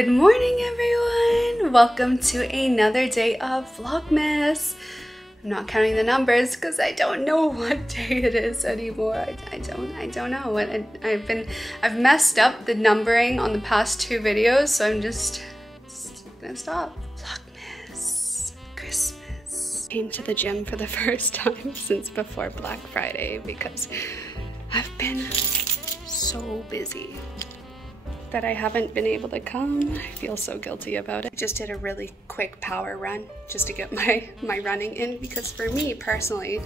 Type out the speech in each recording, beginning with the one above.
Good morning, everyone! Welcome to another day of Vlogmas. I'm not counting the numbers because I don't know what day it is anymore. I don't know. I've messed up the numbering on the past two videos, so I'm just gonna stop. Vlogmas, Christmas. Came to the gym for the first time since before Black Friday because I've been so busy that I haven't been able to come. I feel so guilty about it. I just did a really quick power run just to get my running in, because for me personally,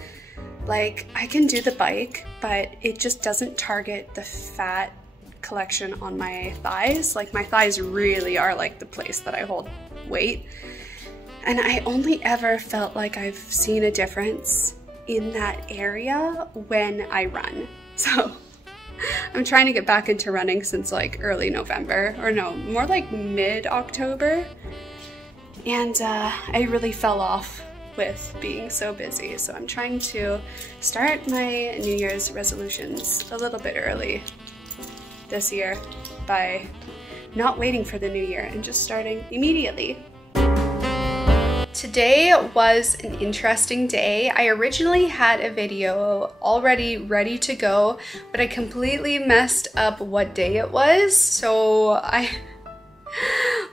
like, I can do the bike, but it just doesn't target the fat collection on my thighs. Like, my thighs really are like the place that I hold weight. And I only ever felt like I've seen a difference in that area when I run. So I'm trying to get back into running since like early November, or no, more like mid-October. And I really fell off with being so busy. So I'm trying to start my New Year's resolutions a little bit early this year by not waiting for the new year and just starting immediately. Today was an interesting day. I originally had a video already ready to go, but I completely messed up what day it was. So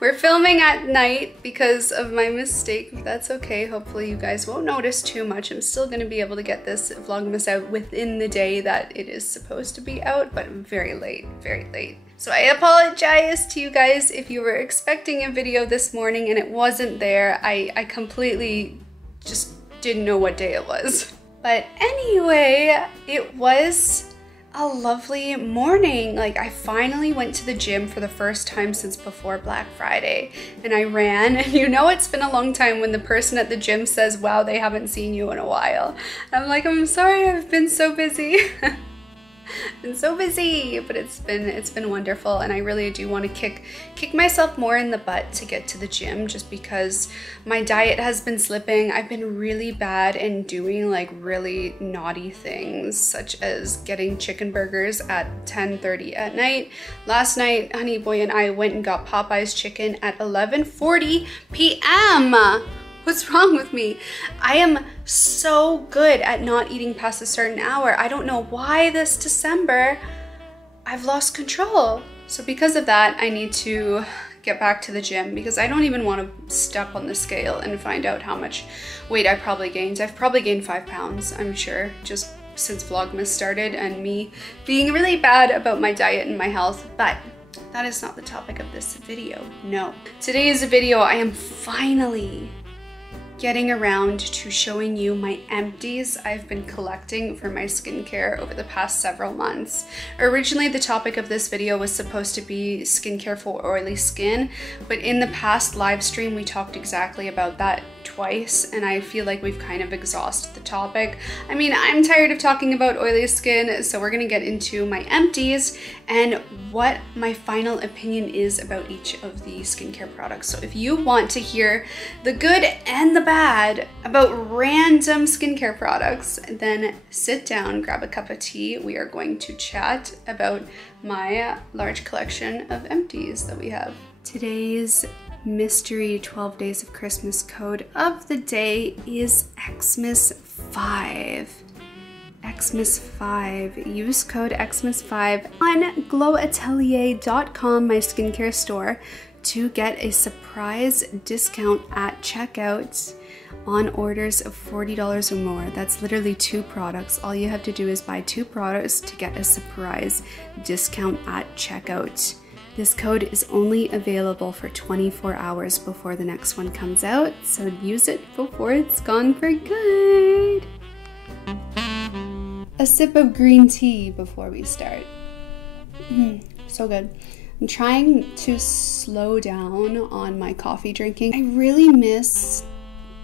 we're filming at night because of my mistake. That's okay. Hopefully you guys won't notice too much. I'm still gonna be able to get this Vlogmas out within the day that it is supposed to be out, but very late, very late. So I apologize to you guys if you were expecting a video this morning and it wasn't there. I completely just didn't know what day it was. But anyway, it was a lovely morning. Like, I finally went to the gym for the first time since before Black Friday, and I ran. And you know, it's been a long time when the person at the gym says, wow, they haven't seen you in a while. I'm like, I'm sorry, I've been so busy. Been so busy, but it's been wonderful, and I really do want to kick myself more in the butt to get to the gym, just because my diet has been slipping. I've been really bad in doing like really naughty things, such as getting chicken burgers at 10:30 at night. Last night, Honey Boy and I went and got Popeye's chicken at 11:40 p.m. What's wrong with me? I am so good at not eating past a certain hour. I don't know why this December I've lost control. So because of that, I need to get back to the gym, because I don't even want to step on the scale and find out how much weight I probably gained. I've probably gained 5 pounds, I'm sure, just since Vlogmas started and me being really bad about my diet and my health. But that is not the topic of this video, no. Today's video, I am finally getting around to showing you my empties I've been collecting for my skincare over the past several months. Originally, the topic of this video was supposed to be skincare for oily skin, but in the past live stream, we talked exactly about that twice, and I feel like we've kind of exhausted the topic. I mean, I'm tired of talking about oily skin, so we're gonna get into my empties and what my final opinion is about each of the skincare products. So if you want to hear the good and the bad about random skincare products, then sit down, grab a cup of tea. We are going to chat about my large collection of empties that we have. Today's mystery 12 days of Christmas code of the day is Xmas5. Xmas5. Use code Xmas5 on glowatelier.com, my skincare store, to get a surprise discount at checkout on orders of $40 or more. That's literally 2 products. All you have to do is buy 2 products to get a surprise discount at checkout. This code is only available for 24 hours before the next one comes out, so use it before it's gone for good. A sip of green tea before we start. So good. I'm trying to slow down on my coffee drinking. I really miss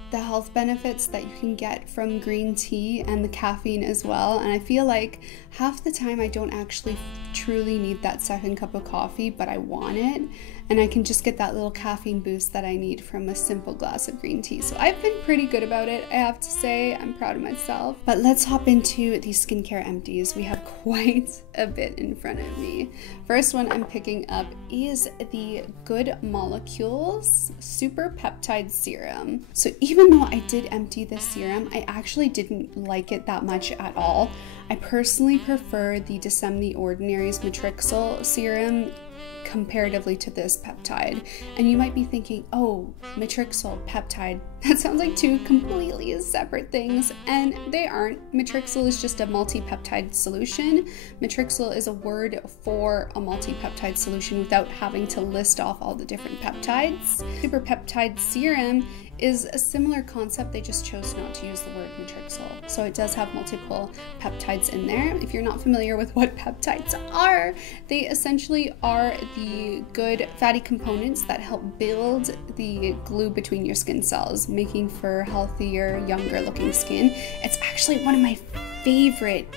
the health benefits that you can get from green tea and the caffeine as well, and I feel like half the time I don't actually truly need that second cup of coffee, but I want it. and I can just get that little caffeine boost that I need from a simple glass of green tea. So I've been pretty good about it, I have to say. I'm proud of myself. But let's hop into the skincare empties. We have quite a bit in front of me. First one I'm picking up is the Good Molecules Super Peptide Serum. So even though I did empty this serum, I actually didn't like it that much at all. I personally prefer the Descend the Ordinary's Matrixyl serum comparatively to this peptide. And you might be thinking, oh, Matrixyl, peptide, that sounds like two completely separate things, and they aren't. Matrixyl is just a multi-peptide solution. Matrixyl is a word for a multi-peptide solution without having to list off all the different peptides. Super peptide serum is a similar concept, they just chose not to use the word Matrixyl. So it does have multiple peptides in there. If you're not familiar with what peptides are, they essentially are the good fatty components that help build the glue between your skin cells, making for healthier, younger looking skin. It's actually one of my favorite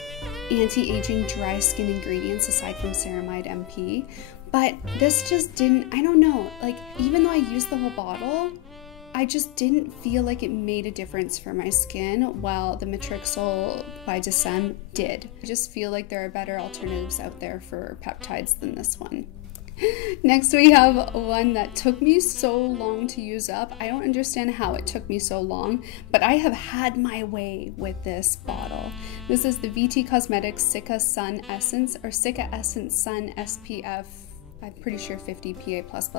anti-aging dry skin ingredients aside from ceramide MP. But this just didn't, I don't know, like even though I used the whole bottle, I just didn't feel like it made a difference for my skin, while the Matrixyl by Descend did. I just feel like there are better alternatives out there for peptides than this one. Next we have one that took me so long to use up. I don't understand how it took me so long, but I have had my way with this bottle. This is the VT Cosmetics Cica Sun Essence, or Cica Essence Sun SPF, I'm pretty sure 50 PA+++.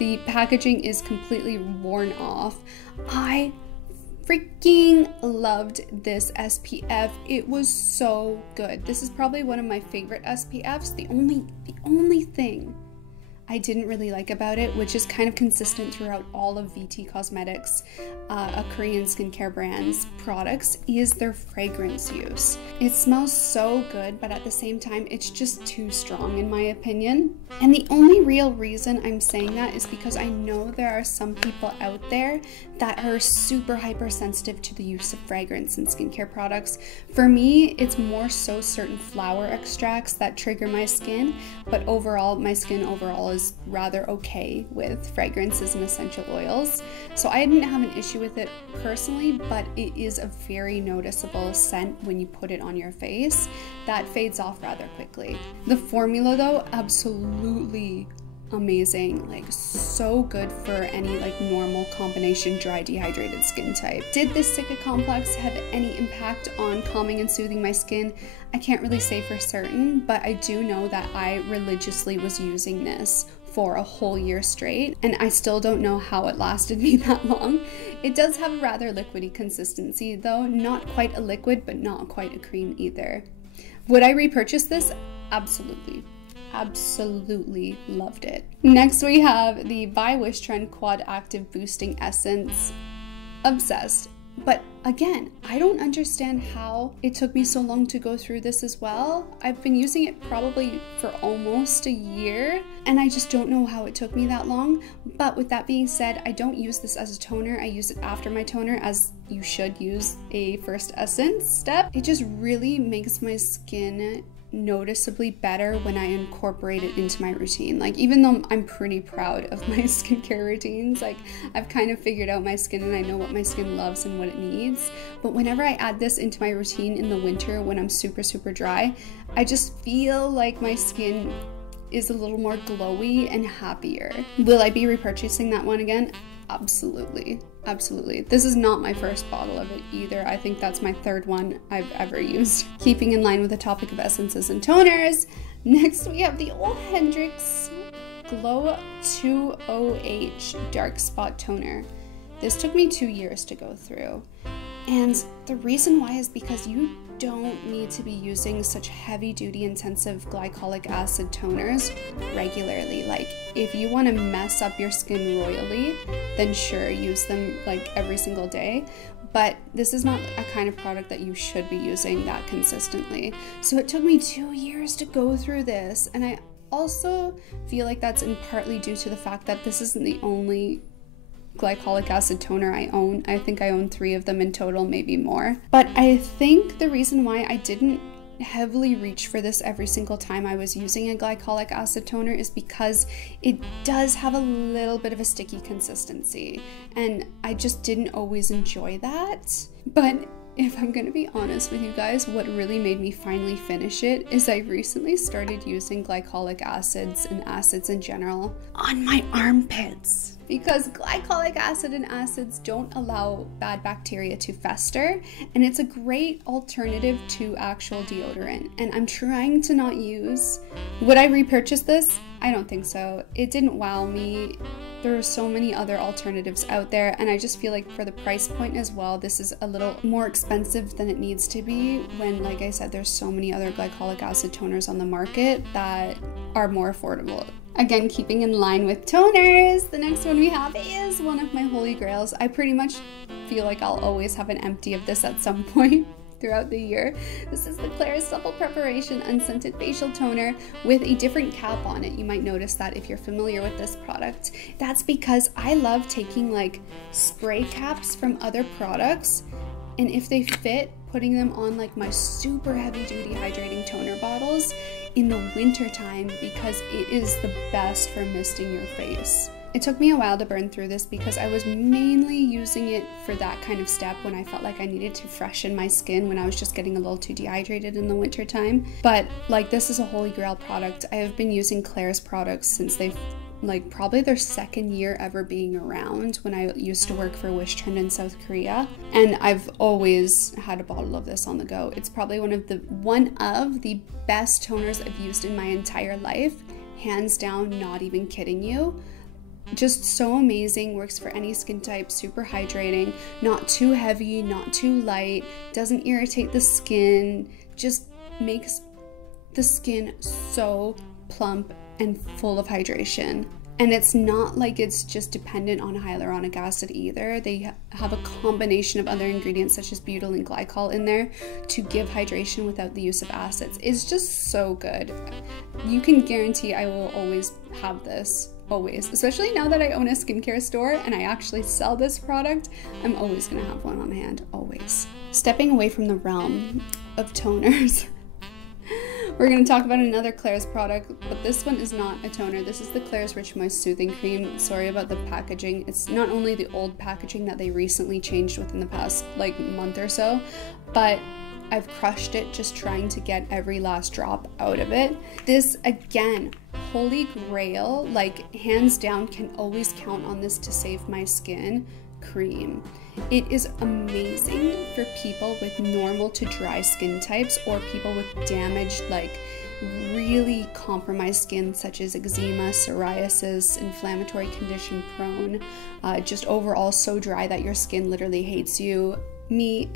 The packaging is completely worn off. I freaking loved this SPF. It was so good. This is probably one of my favorite SPFs. The only thing I didn't really like about it, which is kind of consistent throughout all of VT Cosmetics, a Korean skincare brand's products, is their fragrance use. It smells so good, but at the same time, it's just too strong in my opinion. And the only real reason I'm saying that is because I know there are some people out there that are super hypersensitive to the use of fragrance in skincare products. For me, it's more so certain flower extracts that trigger my skin, but overall, my skin overall is rather okay with fragrances and essential oils. So I didn't have an issue with it personally, but it is a very noticeable scent when you put it on your face that fades off rather quickly. The formula though, absolutely amazing, like so good for any like normal combination dry dehydrated skin type. Did this Cica complex have any impact on calming and soothing my skin? I can't really say for certain, but I do know that I religiously was using this for a whole year straight, and I still don't know how it lasted me that long. It does have a rather liquidy consistency though, not quite a liquid, but not quite a cream either. Would I repurchase this? Absolutely. Absolutely loved it. Next we have the by Wishtrend Quad Active Boosting Essence. Obsessed. But again, I don't understand how it took me so long to go through this as well. I've been using it probably for almost a year, and I just don't know how it took me that long. But with that being said, I don't use this as a toner. I use it after my toner, as you should use a first essence step. It just really makes my skin noticeably better when I incorporate it into my routine. Like, even though I'm pretty proud of my skincare routines, like I've kind of figured out my skin and I know what my skin loves and what it needs, but whenever I add this into my routine in the winter when I'm super dry, I just feel like my skin is a little more glowy and happier. Will I be repurchasing that one again? Absolutely. Absolutely. This is not my first bottle of it either. I think that's my third one I've ever used. Keeping in line with the topic of essences and toners, next we have the Ole Hendrix Glow 2OH Dark Spot Toner. This took me 2 years to go through. And the reason why is because you don't need to be using such heavy-duty intensive glycolic acid toners regularly. Like, if you want to mess up your skin royally, then sure, use them like every single day, but this is not a kind of product that you should be using that consistently. So it took me 2 years to go through this, and I also feel like that's in partly due to the fact that this isn't the only glycolic acid toner I own. I think I own 3 of them in total, maybe more. But I think the reason why I didn't heavily reach for this every single time I was using a glycolic acid toner is because it does have a little bit of a sticky consistency, and I just didn't always enjoy that. But if I'm gonna be honest with you guys, what really made me finally finish it is I recently started using glycolic acids and acids in general on my armpits, because glycolic acid and acids don't allow bad bacteria to fester, and it's a great alternative to actual deodorant. And I'm trying to not use. Would I repurchase this? I don't think so. It didn't wow me. There are so many other alternatives out there, and I just feel like for the price point as well, this is a little more expensive than it needs to be when, like I said, there's so many other glycolic acid toners on the market that are more affordable. Again, keeping in line with toners, the next one we have is one of my holy grails. I pretty much feel like I'll always have an empty of this at some point throughout the year. This is the Klairs Supple Preparation Unscented Facial Toner with a different cap on it. You might notice that if you're familiar with this product. That's because I love taking like spray caps from other products, and if they fit, putting them on like my super heavy duty hydrating toner bottles in the winter time, because it is the best for misting your face. It took me a while to burn through this because I was mainly using it for that kind of step when I felt like I needed to freshen my skin when I was just getting a little too dehydrated in the winter time. But like, this is a holy grail product. I have been using Klairs products since they've like probably their second year ever being around, when I used to work for Wish Trend in South Korea, and I've always had a bottle of this on the go. It's probably one of the best toners I've used in my entire life, hands down, not even kidding you. Just so amazing, works for any skin type, super hydrating, not too heavy, not too light, doesn't irritate the skin, just makes the skin so plump and full of hydration. And it's not like it's just dependent on hyaluronic acid either. They have a combination of other ingredients such as butylene glycol in there to give hydration without the use of acids. It's just so good. You can guarantee I will always have this. Always, especially now that I own a skincare store and I actually sell this product, I'm always gonna have one on hand, always. Stepping away from the realm of toners, we're gonna talk about another Klairs product, but this one is not a toner. This is the Klairs Rich Moist Soothing Cream. Sorry about the packaging. It's not only the old packaging that they recently changed within the past like month or so, but I've crushed it just trying to get every last drop out of it. This, again, holy grail, like hands down, can always count on this to save my skin cream. It is amazing for people with normal to dry skin types, or people with damaged, like really compromised skin such as eczema, psoriasis, inflammatory condition prone, just overall so dry that your skin literally hates you. Me,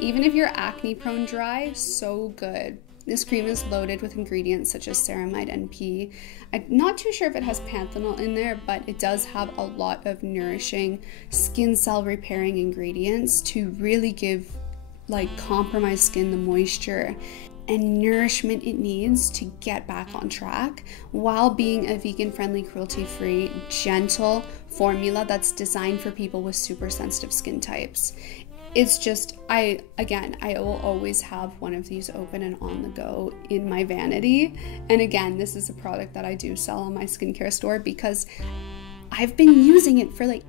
even if you're acne prone dry, so good. This cream is loaded with ingredients such as ceramide NP. I'm not too sure if it has panthenol in there, but it does have a lot of nourishing skin cell repairing ingredients to really give like compromised skin the moisture and nourishment it needs to get back on track, while being a vegan-friendly, cruelty-free, gentle formula that's designed for people with super sensitive skin types. It's just, I will always have one of these open and on the go in my vanity. And again, this is a product that I do sell on my skincare store because I've been using it for like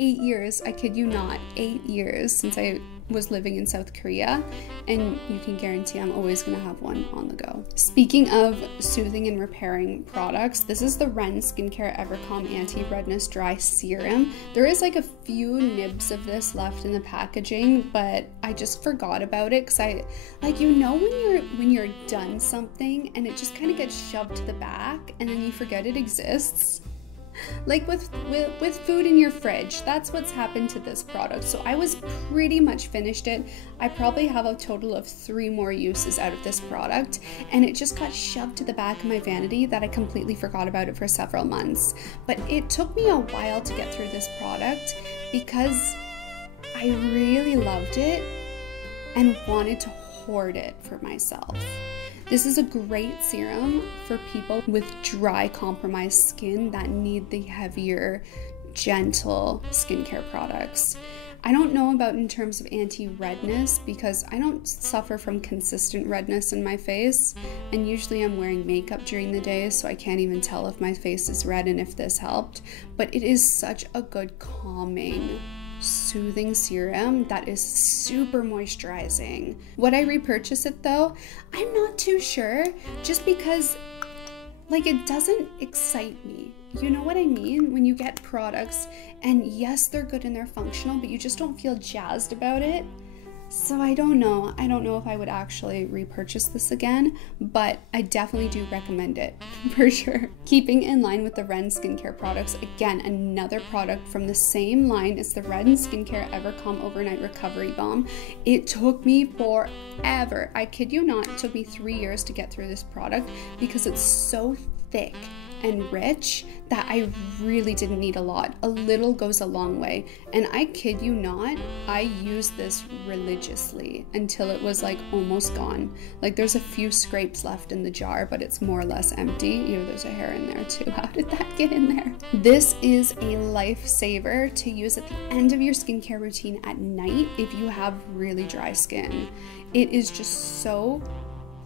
8 years. I kid you not, 8 years since I was living in South Korea, and you can guarantee I'm always gonna have one on the go. Speaking of soothing and repairing products, this is the Ren Skincare Evercalm Anti-Redness Dry Serum. There is like a few nibs of this left in the packaging, but I just forgot about it because I, like, you know when you're done something and it just kind of gets shoved to the back and then you forget it exists? Like with food in your fridge, that's what's happened to this product. So I was pretty much finished it. I probably have a total of 3 more uses out of this product, and it just got shoved to the back of my vanity that I completely forgot about it for several months. But it took me a while to get through this product because I really loved it and wanted to hoard it for myself. This is a great serum for people with dry, compromised skin that need the heavier, gentle skincare products. I don't know about in terms of anti-redness because I don't suffer from consistent redness in my face, and usually I'm wearing makeup during the day, so I can't even tell if my face is red and if this helped. But it is such a good calming, soothing serum that is super moisturizing. Would I repurchase it though? I'm not too sure, just because like it doesn't excite me. You know what I mean? When you get products and yes, they're good and they're functional, but you just don't feel jazzed about it. So I don't know. I don't know if I would actually repurchase this again, but I definitely do recommend it for sure. Keeping in line with the Ren skincare products, again, another product from the same line as the Ren Skincare 𝐓𝐈𝐌𝐄𝐒 Overnight Recovery Balm. It took me forever. I kid you not, it took me 3 years to get through this product because it's so thick and rich that I really didn't need a lot. A little goes a long way. And I kid you not, I used this religiously until it was like almost gone. Like there's a few scrapes left in the jar, but it's more or less empty. Ew, there's a hair in there too. How did that get in there? This is a lifesaver to use at the end of your skincare routine at night if you have really dry skin. It is just so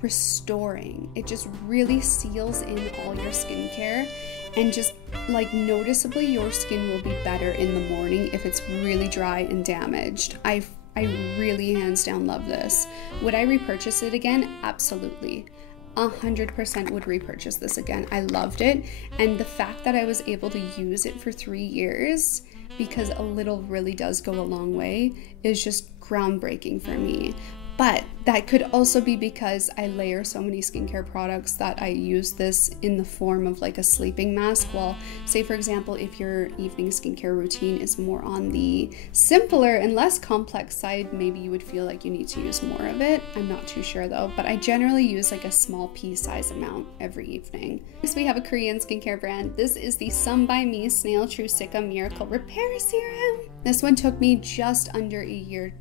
restoring. It just really seals in all your skincare, and just like noticeably your skin will be better in the morning if it's really dry and damaged. I really hands down love this. Would I repurchase it again? Absolutely. 100% would repurchase this again. I loved it, and the fact that I was able to use it for 3 years, because a little really does go a long way, is just groundbreaking for me. But that could also be because I layer so many skincare products that I use this in the form of like a sleeping mask. Well, say for example, if your evening skincare routine is more on the simpler and less complex side, maybe you would feel like you need to use more of it. I'm not too sure though, but I generally use like a small pea-size amount every evening. Next we have a Korean skincare brand. This is the 𝐕𝐈𝐃𝐿 Snail True Sikkim Miracle Repair Serum. This one took me just under a year.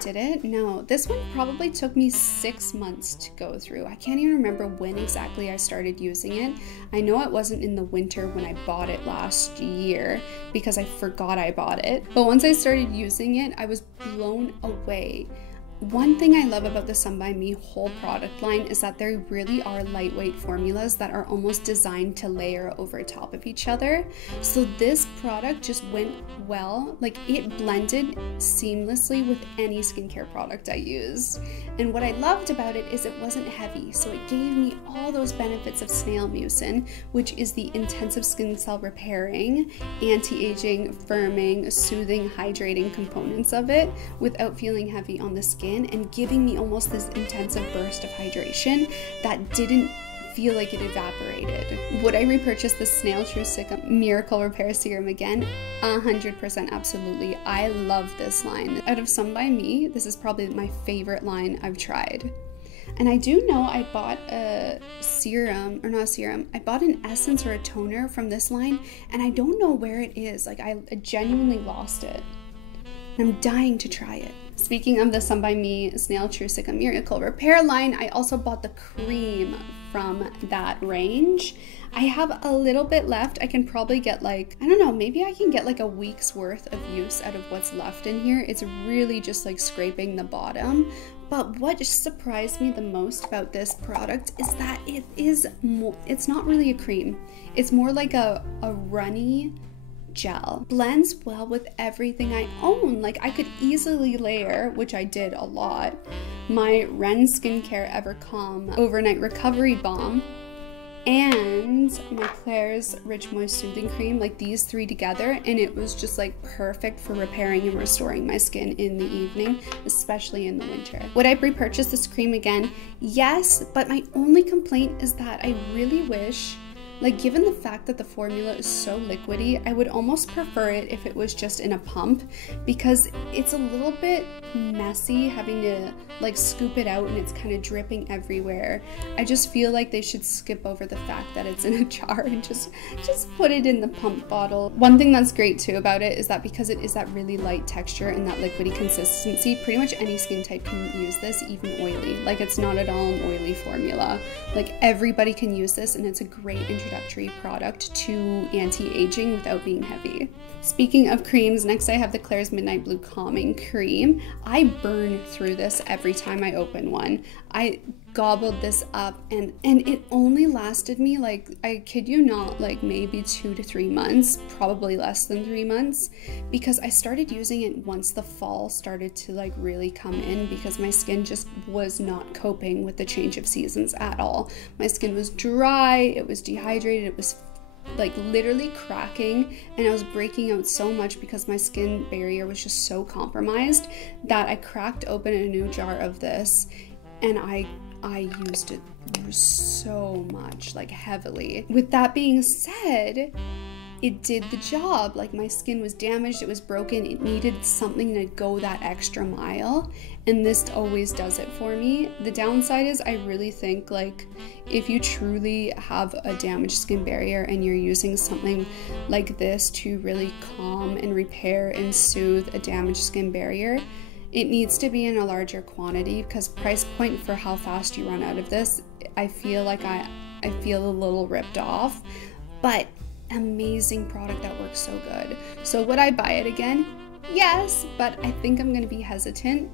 Did it? No, this one probably took me 6 months to go through. I can't even remember when exactly I started using it. I know it wasn't in the winter when I bought it last year because I forgot I bought it. But once I started using it, I was blown away. One thing I love about the 𝐕𝐈𝐃𝐿 whole product line is that there really are lightweight formulas that are almost designed to layer over top of each other. So this product just went well, like it blended seamlessly with any skincare product I used. And what I loved about it is it wasn't heavy, so it gave me all those benefits of snail mucin, which is the intensive skin cell repairing, anti-aging, firming, soothing, hydrating components of it without feeling heavy on the skin, and giving me almost this intensive burst of hydration that didn't feel like it evaporated. Would I repurchase the Snail True Sikkim Miracle Repair Serum again? 100% absolutely. I love this line. Out of 𝐕𝐈𝐃𝐿, this is probably my favorite line I've tried. And I do know I bought a serum, or not a serum, I bought an essence or a toner from this line, and I don't know where it is. Like I genuinely lost it. I'm dying to try it. Speaking of the 𝐕𝐈𝐃𝐿 Snail True Sikkim Miracle Repair line, I also bought the cream from that range. I have a little bit left. I can probably get like, I don't know, maybe I can get like a week's worth of use out of what's left in here. It's really just like scraping the bottom. But what just surprised me the most about this product is that it is more, it's not really a cream. It's more like a runny gel. Blends well with everything I own. Like I could easily layer, which I did a lot, my Ren Skincare 𝐓𝐈𝐌𝐄𝐒 Overnight Recovery Balm and my Klairs Rich Moist Soothing Cream, like these three together, and it was just like perfect for repairing and restoring my skin in the evening, especially in the winter. Would I repurchase this cream again? Yes, but my only complaint is that I really wish, like given the fact that the formula is so liquidy, I would almost prefer it if it was just in a pump, because it's a little bit messy having to like scoop it out and it's kind of dripping everywhere. I just feel like they should skip over the fact that it's in a jar and just put it in the pump bottle. One thing that's great too about it is that because it is that really light texture and that liquidy consistency, pretty much any skin type can use this, even oily. Like, it's not at all an oily formula. Like, everybody can use this, and it's a great introductory product to anti-aging without being heavy. Speaking of creams, next I have the Klairs Midnight Blue Calming Cream. I burn through this every time I open one. I gobbled this up, and it only lasted me, like, I kid you not, like maybe 2 to 3 months, probably less than 3 months, because I started using it once the fall started to like really come in, because my skin just was not coping with the change of seasons at all. My skin was dry, it was dehydrated, it was like literally cracking, and I was breaking out so much because my skin barrier was just so compromised that I cracked open a new jar of this, and I used it so much, like heavily. With that being said, it did the job. Like, my skin was damaged, it was broken, it needed something to go that extra mile, and this always does it for me. The downside is I really think, like, if you truly have a damaged skin barrier and you're using something like this to really calm and repair and soothe a damaged skin barrier, it needs to be in a larger quantity, because price point for how fast you run out of this, I feel like I feel a little ripped off, but amazing product that works so good. So would I buy it again? Yes, but I think I'm gonna be hesitant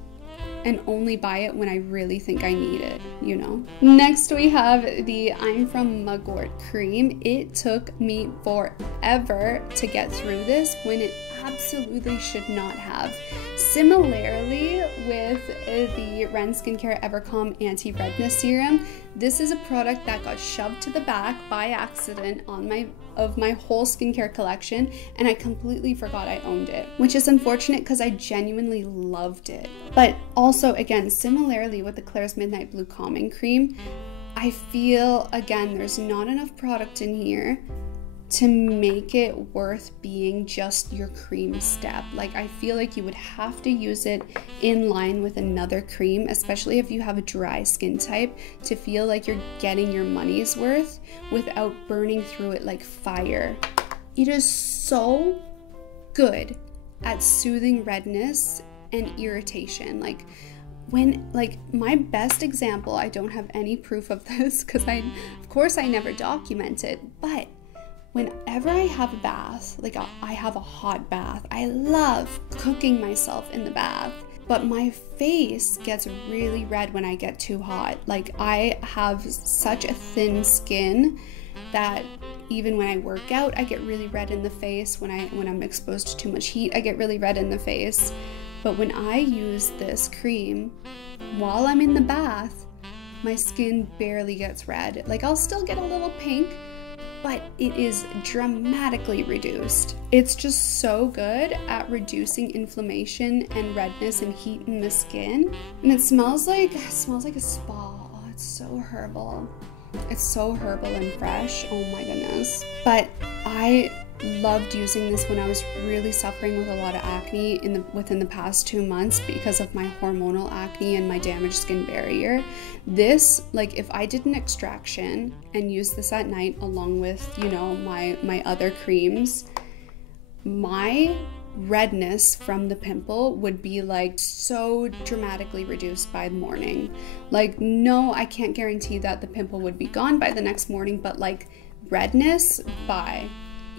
and only buy it when I really think I need it, you know? Next we have the I'm From Mugwort Cream. It took me forever to get through this when it absolutely should not have. Similarly with the Ren Skincare Evercalm Anti-Redness Serum, this is a product that got shoved to the back by accident on my whole skincare collection, and I completely forgot I owned it, which is unfortunate because I genuinely loved it. But also, again, similarly with the Klairs Midnight Blue Calming Cream, I feel, again, there's not enough product in here to make it worth being just your cream step. Like, I feel like you would have to use it in line with another cream, especially if you have a dry skin type, to feel like you're getting your money's worth without burning through it like fire. It is so good at soothing redness and irritation. Like, my best example, I don't have any proof of this because of course I never document it, but whenever I have a bath, like I have a hot bath, I love cooking myself in the bath, but my face gets really red when I get too hot. Like, I have such a thin skin that even when I work out, I get really red in the face. When I'm exposed to too much heat, I get really red in the face. But when I use this cream while I'm in the bath, my skin barely gets red. Like, I'll still get a little pink, but it is dramatically reduced. It's just so good at reducing inflammation and redness and heat in the skin. And it smells like a spa. Oh, it's so herbal. It's so herbal and fresh. Oh my goodness. But I loved using this when I was really suffering with a lot of acne within the past 2 months because of my hormonal acne and my damaged skin barrier. This, like, if I did an extraction and used this at night along with, you know, my other creams, my redness from the pimple would be like so dramatically reduced by the morning. Like, no, I can't guarantee that the pimple would be gone by the next morning, but like redness, bye.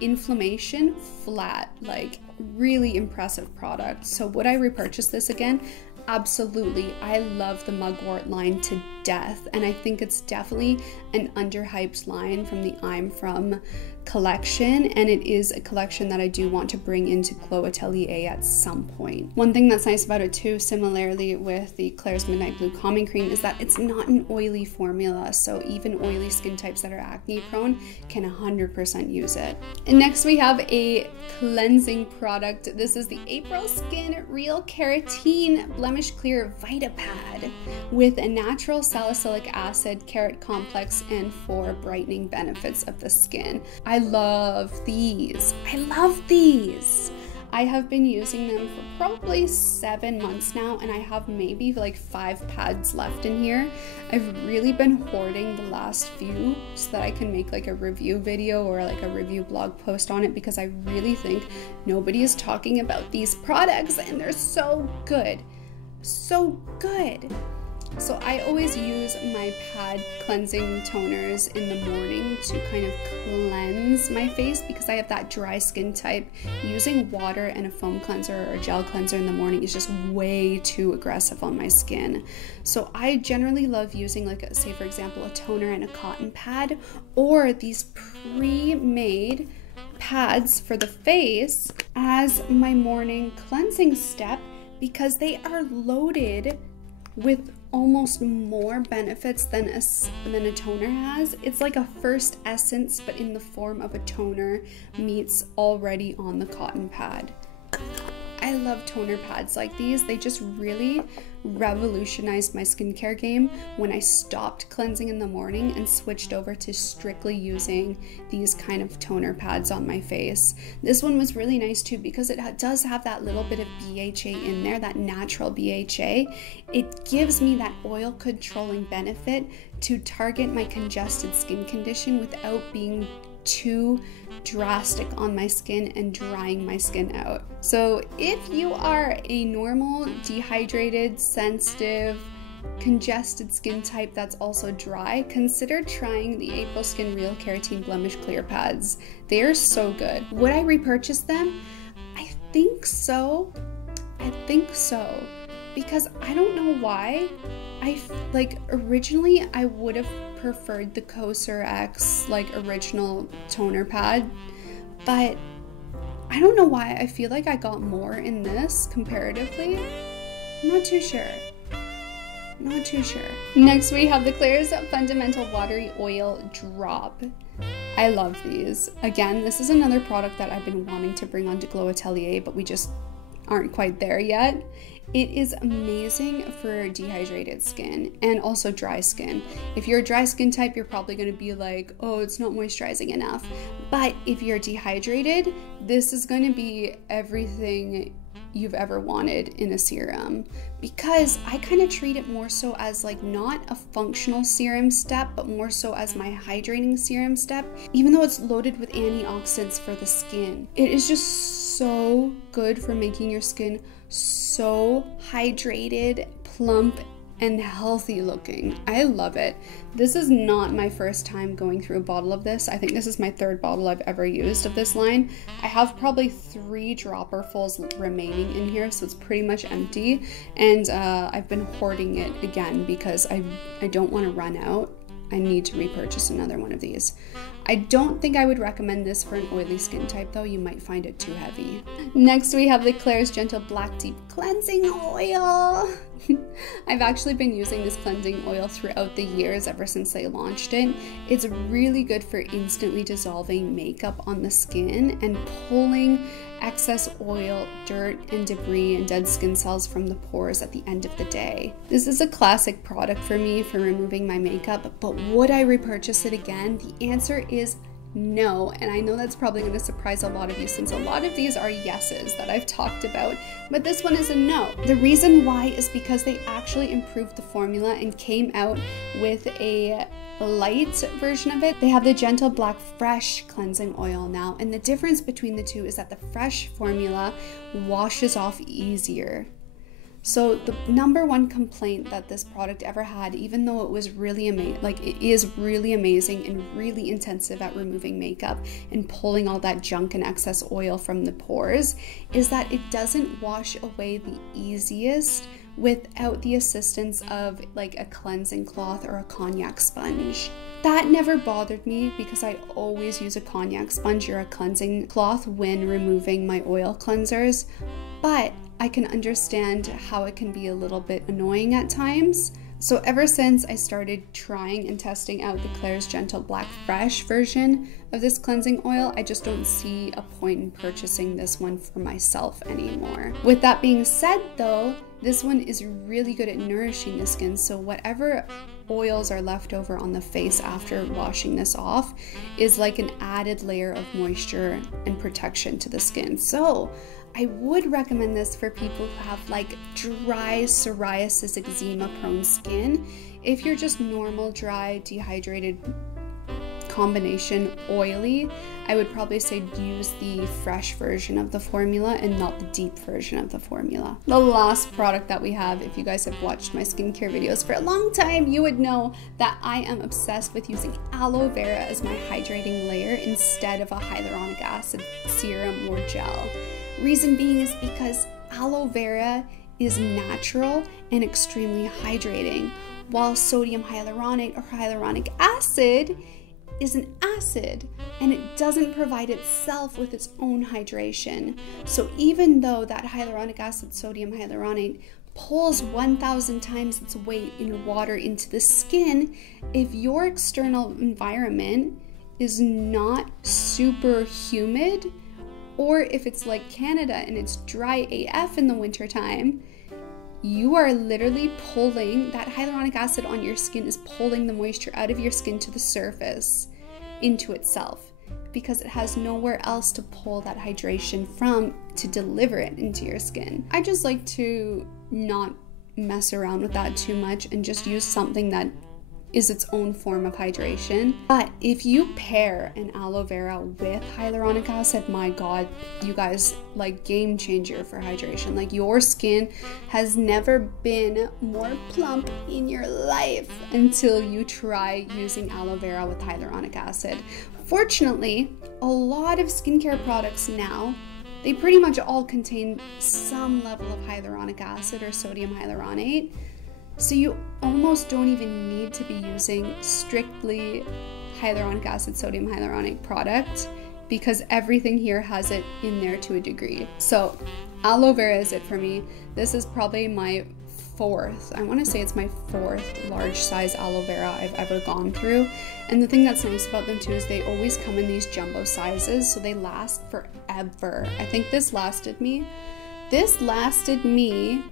Inflammation, flat. Like, really impressive product. So would I repurchase this again? Absolutely. I love the Mugwort line to death, and I think it's definitely an underhyped line from the I'm From collection, and it is a collection that I do want to bring into 𝐔𝐿 Atelier at some point. One thing that's nice about it too, similarly with the Klairs Midnight Blue Calming Cream, is that it's not an oily formula, so even oily skin types that are acne prone can 100% use it. And next we have a cleansing product. This is the April Skin Real Keratin Blemish Clear Vitapad with a natural salicylic acid, carrot complex, and 4 brightening benefits of the skin. I love these. I love these. I have been using them for probably 7 months now, and I have maybe like 5 pads left in here. I've really been hoarding the last few so that I can make like a review video or like a review blog post on it, because I really think nobody is talking about these products and they're so good. So good. So I always use my pad cleansing toners in the morning to kind of cleanse my face, because I have that dry skin type. Using water and a foam cleanser or a gel cleanser in the morning is just way too aggressive on my skin. So I generally love using, like, say for example, a toner and a cotton pad, or these pre-made pads for the face as my morning cleansing step, because they are loaded with almost more benefits than a toner has. It's like a first essence, but in the form of a toner meets already on the cotton pad. I love toner pads like these. They just really revolutionized my skincare game when I stopped cleansing in the morning and switched over to strictly using these kind of toner pads on my face. This one was really nice too, because it does have that little bit of BHA in there, that natural BHA. It gives me that oil controlling benefit to target my congested skin condition without being too drastic on my skin and drying my skin out. So if you are a normal, dehydrated, sensitive, congested skin type that's also dry, consider trying the April Skin Real Keratin Blemish Clear Pads. They are so good. Would I repurchase them? I think so. Because I don't know why. Originally I would have preferred the 𝐔𝐿 like original toner pad, but I don't know why. I feel like I got more in this comparatively. I'm not too sure. Next we have the Klairs Fundamental Watery Oil Drop. I love these. Again, this is another product that I've been wanting to bring onto Glow Atelier, but we just aren't quite there yet. It is amazing for dehydrated skin and also dry skin. If you're a dry skin type, you're probably going to be like, oh, it's not moisturizing enough. But if you're dehydrated, this is going to be everything you've ever wanted in a serum, because I kind of treat it more so as like not a functional serum step, but more so as my hydrating serum step, even though it's loaded with antioxidants for the skin. It is just so good for making your skin so hydrated, plump, and healthy looking. I love it. This is not my first time going through a bottle of this. I think this is my 3rd bottle I've ever used of this line. I have probably 3 dropperfuls remaining in here, so it's pretty much empty. And I've been hoarding it again because I don't want to run out. I need to repurchase another one of these. I don't think I would recommend this for an oily skin type though. You might find it too heavy. Next we have the Klairs Gentle Black Deep Cleansing Oil. I've actually been using this cleansing oil throughout the years, ever since they launched it. It's really good for instantly dissolving makeup on the skin and pulling excess oil, dirt, and debris and dead skin cells from the pores at the end of the day. This is a classic product for me for removing my makeup, but would I repurchase it again? The answer is no, and I know that's probably going to surprise a lot of you, since a lot of these are yeses that I've talked about, but this one is a no. The reason why is because they actually improved the formula and came out with a light version of it. They have the Gentle Black Fresh Cleansing Oil now, and the difference between the two is that the fresh formula washes off easier. So the #1 complaint that this product ever had, even though it was really amazing, like it is really amazing and really intensive at removing makeup and pulling all that junk and excess oil from the pores, is that it doesn't wash away the easiest without the assistance of like a cleansing cloth or a cognac sponge. That never bothered me because I always use a cognac sponge or a cleansing cloth when removing my oil cleansers, but I can understand how it can be a little bit annoying at times. So ever since I started trying and testing out the Klairs Gentle Black Fresh version of this cleansing oil, I just don't see a point in purchasing this one for myself anymore. With that being said though, this one is really good at nourishing the skin, so whatever oils are left over on the face after washing this off is like an added layer of moisture and protection to the skin. So I would recommend this for people who have like dry psoriasis, eczema prone skin. If you're just normal, dry, dehydrated, combination oily, I would probably say use the fresh version of the formula and not the deep version of the formula. The last product that we have, if you guys have watched my skincare videos for a long time, you would know that I am obsessed with using aloe vera as my hydrating layer instead of a hyaluronic acid serum or gel. Reason being is because aloe vera is natural and extremely hydrating, while sodium hyaluronate or hyaluronic acid is an acid and it doesn't provide itself with its own hydration. So even though that hyaluronic acid, sodium hyaluronate, pulls 1,000 times its weight in water into the skin, if your external environment is not super humid, or if it's like Canada and it's dry AF in the wintertime, you are literally pulling, that hyaluronic acid on your skin is pulling the moisture out of your skin to the surface into itself, because it has nowhere else to pull that hydration from to deliver it into your skin. I just like to not mess around with that too much and just use something that is its own form of hydration. But if you pair an aloe vera with hyaluronic acid, my god, you guys, like, game changer for hydration. Like, your skin has never been more plump in your life until you try using aloe vera with hyaluronic acid. Fortunately, a lot of skincare products now, they pretty much all contain some level of hyaluronic acid or sodium hyaluronate. So you almost don't even need to be using strictly hyaluronic acid, sodium hyaluronate product, because everything here has it in there to a degree. So aloe vera is it for me. This is probably my fourth, I want to say it's my fourth large size aloe vera I've ever gone through. And the thing that's nice about them too is they always come in these jumbo sizes, so they last forever. I think this lasted me,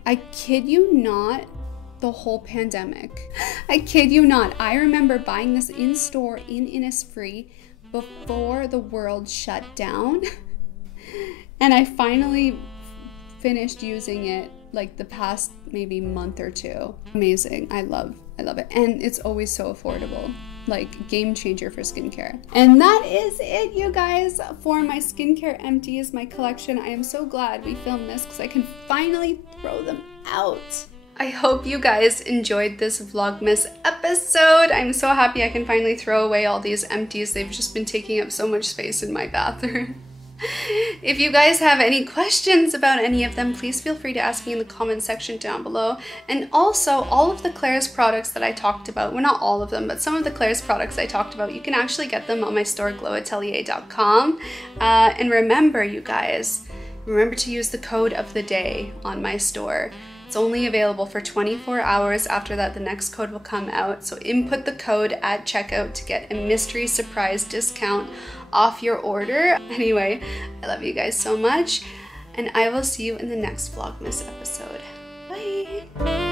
I kid you not, the whole pandemic. I kid you not. I remember buying this in store in Innisfree before the world shut down. And I finally finished using it like the past maybe month or two. Amazing. I love it. And it's always so affordable. Like, game changer for skincare. And that is it, you guys, for my skincare empties, my collection. I am so glad we filmed this because I can finally throw them out. I hope you guys enjoyed this Vlogmas episode. I'm so happy I can finally throw away all these empties. They've just been taking up so much space in my bathroom. If you guys have any questions about any of them, please feel free to ask me in the comment section down below. And also, all of the Claire's products that I talked about, well, not all of them, but some of the Claire's products I talked about, you can actually get them on my store, 𝐔𝐿𝐴TELIER.com. And remember, you guys, remember to use the code of the day on my store. It's only available for 24 hours. After that, the next code will come out. So input the code at checkout to get a mystery surprise discount off your order. Anyway, I love you guys so much, and I will see you in the next Vlogmas episode. Bye!